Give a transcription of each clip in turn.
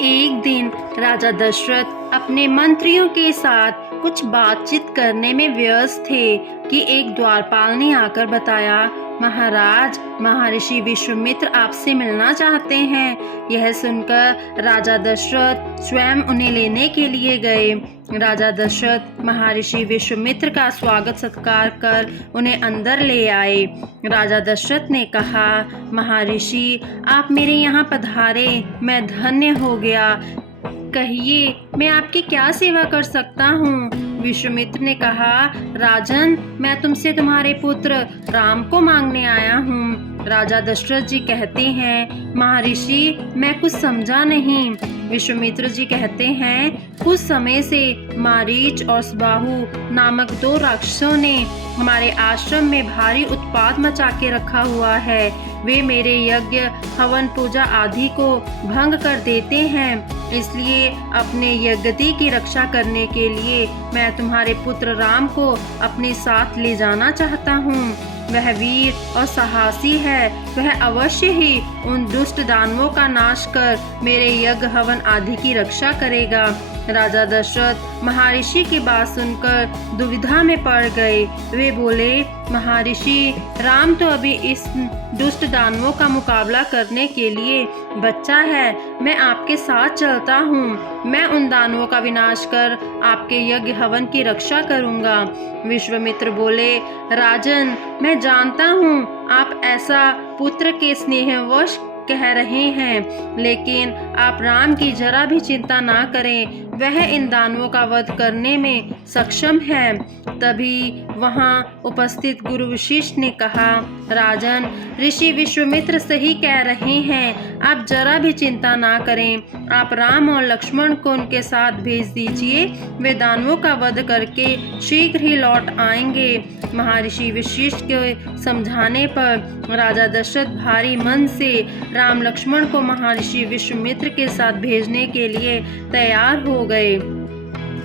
एक दिन राजा दशरथ अपने मंत्रियों के साथ कुछ बातचीत करने में व्यस्त थे कि एक द्वारपाल ने आकर बताया, महाराज, महर्षि विश्वामित्र आपसे मिलना चाहते हैं। यह सुनकर राजा दशरथ स्वयं उन्हें लेने के लिए गए। राजा दशरथ महर्षि विश्वामित्र का स्वागत सत्कार कर उन्हें अंदर ले आए। राजा दशरथ ने कहा, महर्षि, आप मेरे यहाँ पधारे, मैं धन्य हो गया। कहिए, मैं आपकी क्या सेवा कर सकता हूँ? विश्वामित्र ने कहा, राजन, मैं तुमसे तुम्हारे पुत्र राम को मांगने आया हूँ। राजा दशरथ जी कहते हैं, महर्षि, मैं कुछ समझा नहीं। विश्वामित्र जी कहते हैं, कुछ समय से मारीच और सुबाहु नामक 2 राक्षसों ने हमारे आश्रम में भारी उत्पात मचा के रखा हुआ है। वे मेरे यज्ञ, हवन, पूजा आदि को भंग कर देते हैं। इसलिए अपने यज्ञ की रक्षा करने के लिए मैं तुम्हारे पुत्र राम को अपने साथ ले जाना चाहता हूँ। वह वीर और साहसी है। वह अवश्य ही उन दुष्ट दानवों का नाश कर मेरे यज्ञ, हवन आदि की रक्षा करेगा। राजा दशरथ महर्षि की बात सुनकर दुविधा में पड़ गए। वे बोले, महर्षि, राम तो अभी इस दुष्ट दानवों का मुकाबला करने के लिए बच्चा है। मैं आपके साथ चलता हूँ। मैं उन दानवों का विनाश कर आपके यज्ञ, हवन की रक्षा करूँगा। विश्वामित्र बोले, राजन, मैं जानता हूँ आप ऐसा पुत्र के स्नेहवश कह रहे हैं, लेकिन आप राम की जरा भी चिंता ना करें। वह इन दानवों का वध करने में सक्षम है। तभी वहां उपस्थित गुरु वशिष्ठ ने कहा, राजन, ऋषि विश्वामित्र सही कह रहे हैं। आप जरा भी चिंता ना करें। आप राम और लक्ष्मण को उनके साथ भेज दीजिए। वे दानवों का वध करके शीघ्र ही लौट आएंगे। महर्षि वशिष्ठ के समझाने पर राजा दशरथ भारी मन से राम लक्ष्मण को महर्षि विश्वामित्र के साथ भेजने के लिए तैयार हो गए।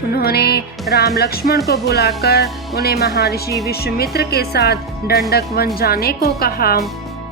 उन्होंने राम लक्ष्मण को बुलाकर उन्हें महर्षि विश्वामित्र के साथ दंडक वन जाने को कहा।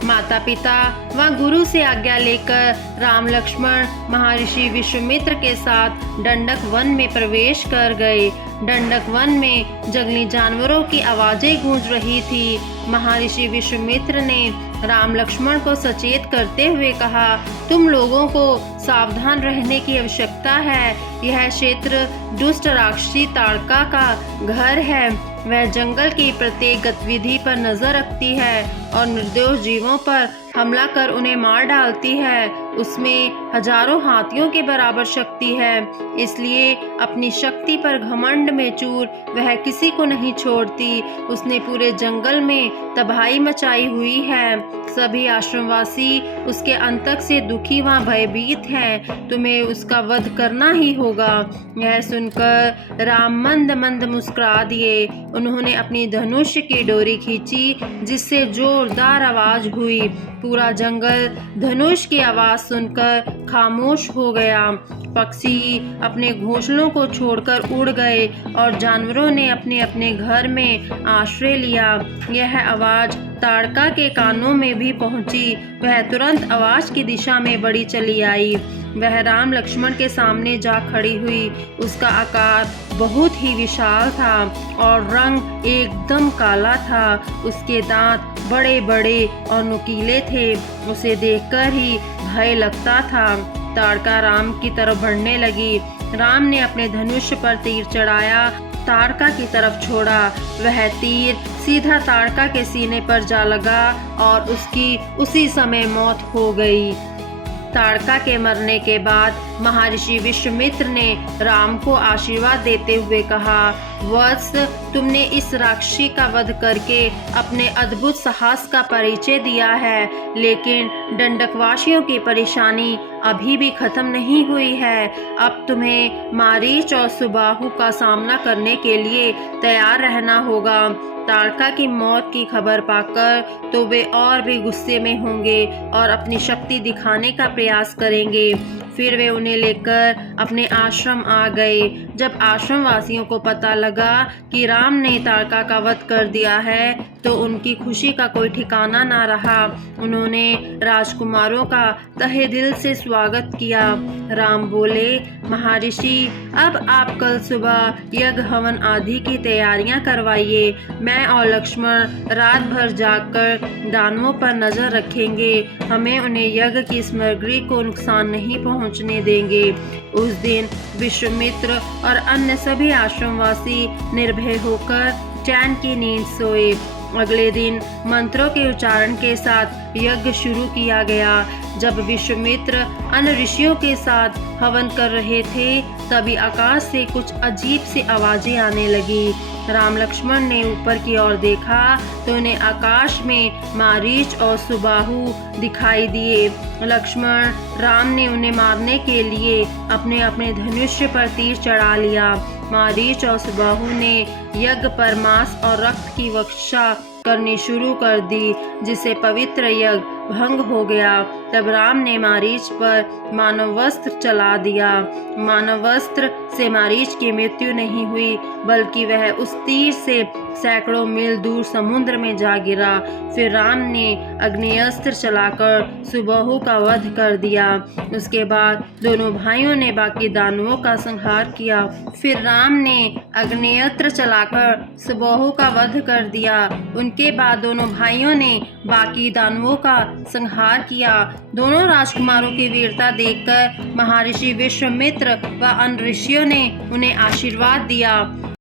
माता पिता व गुरु से आज्ञा लेकर राम लक्ष्मण महर्षि विश्वामित्र के साथ दंडक वन में प्रवेश कर गए। दंडक वन में जंगली जानवरों की आवाजें गूंज रही थी। महर्षि विश्वामित्र ने राम लक्ष्मण को सचेत करते हुए कहा, तुम लोगों को सावधान रहने की आवश्यकता है। यह क्षेत्र दुष्ट राक्षसी ताड़का का घर है। वह जंगल की प्रत्येक गतिविधि पर नजर रखती है और निर्दोष जीवों पर हमला कर उन्हें मार डालती है। उसमें हजारों हाथियों के बराबर शक्ति है। इसलिए अपनी शक्ति पर घमंड में चूर वह किसी को नहीं छोड़ती। उसने पूरे जंगल में तबाही मचाई हुई है। सभी आश्रमवासी उसके अंतक से दुखी व भयभीत हैं। तुम्हें उसका वध करना ही होगा। यह सुनकर राम मंद मंद मुस्कुरा दिए। उन्होंने अपनी धनुष की डोरी खींची, जिससे जोरदार आवाज हुई। पूरा जंगल धनुष की आवाज सुनकर खामोश हो गया। पक्षी अपने घोंसलों को छोड़कर उड़ गए और जानवरों ने अपने अपने घर में आश्रय लिया। यह आवाज ताड़का के कानों में भी पहुंची। वह तुरंत आवाज की दिशा में बढ़ी चली आई। वह राम लक्ष्मण के सामने जा खड़ी हुई। उसका आकार बहुत ही विशाल था और रंग एकदम काला था। उसके दांत बड़े बड़े और नुकीले थे। उसे देखकर ही भय लगता था। ताड़का राम की तरफ बढ़ने लगी। राम ने अपने धनुष पर तीर चढ़ाया, ताड़का की तरफ छोड़ा। वह तीर सीधा ताड़का के सीने पर जा लगा और उसकी उसी समय मौत हो गई। ताड़का के मरने के बाद महर्षि विश्वामित्र ने राम को आशीर्वाद देते हुए कहा, वत्स, तुमने इस राक्षसी का वध करके अपने अद्भुत साहस का परिचय दिया है, लेकिन दंडकवासियों की परेशानी अभी भी खत्म नहीं हुई है। अब तुम्हें मारीच और सुबाहु का सामना करने के लिए तैयार रहना होगा। ताड़का की मौत की खबर पाकर तो वे और भी गुस्से में होंगे और अपनी शक्ति दिखाने का प्रयास करेंगे। फिर वे उन्हें लेकर अपने आश्रम आ गए। जब आश्रम वासियों को पता लगा कि राम ने तारका का वध कर दिया है तो उनकी खुशी का कोई ठिकाना ना रहा। उन्होंने राजकुमारों का तहे दिल से स्वागत किया। राम बोले, महर्षि, अब आप कल सुबह यज्ञ हवन आदि की तैयारियां करवाइए। मैं और लक्ष्मण रात भर जागकर दानवों पर नजर रखेंगे। हमें उन्हें यज्ञ की सामग्री को नुकसान नहीं पहुंचने देंगे। उस दिन विश्वामित्र और अन्य सभी आश्रमवासी निर्भय होकर चैन की नींद सोए। अगले दिन मंत्रों के उच्चारण के साथ यज्ञ शुरू किया गया। जब विश्वामित्र अन्य ऋषियों के साथ हवन कर रहे थे तभी आकाश से कुछ अजीब सी आवाजें आने लगी। राम लक्ष्मण ने ऊपर की ओर देखा तो उन्हें आकाश में मारीच और सुबाहु दिखाई दिए। लक्ष्मण राम ने उन्हें मारने के लिए अपने अपने धनुष्य पर तीर चढ़ा लिया। मारीच और सुबाहु ने यज्ञ पर मांस और रक्त की वर्षा करनी शुरू कर दी, जिससे पवित्र यज्ञ भंग हो गया। तब राम ने मारीच पर मानवस्त्र चला दिया। मानवस्त्र से मारीच की मृत्यु नहीं हुई, बल्कि वह उस तीर से सैकड़ों मील दूर समुद्र में जा गिरा। फिर राम ने अग्नेयस्त्र चलाकर सुबाहु का वध कर दिया। उसके बाद दोनों भाइयों ने बाकी दानवों का संहार किया। फिर राम ने अग्नेयस्त्र चलाकर सुबाहु का वध कर दिया। उनके बाद दोनों भाइयों ने बाकी दानवों का संहार किया। दोनों राजकुमारों की वीरता देखकर महर्षि विश्वामित्र व अन्य ऋषियों ने उन्हें आशीर्वाद दिया।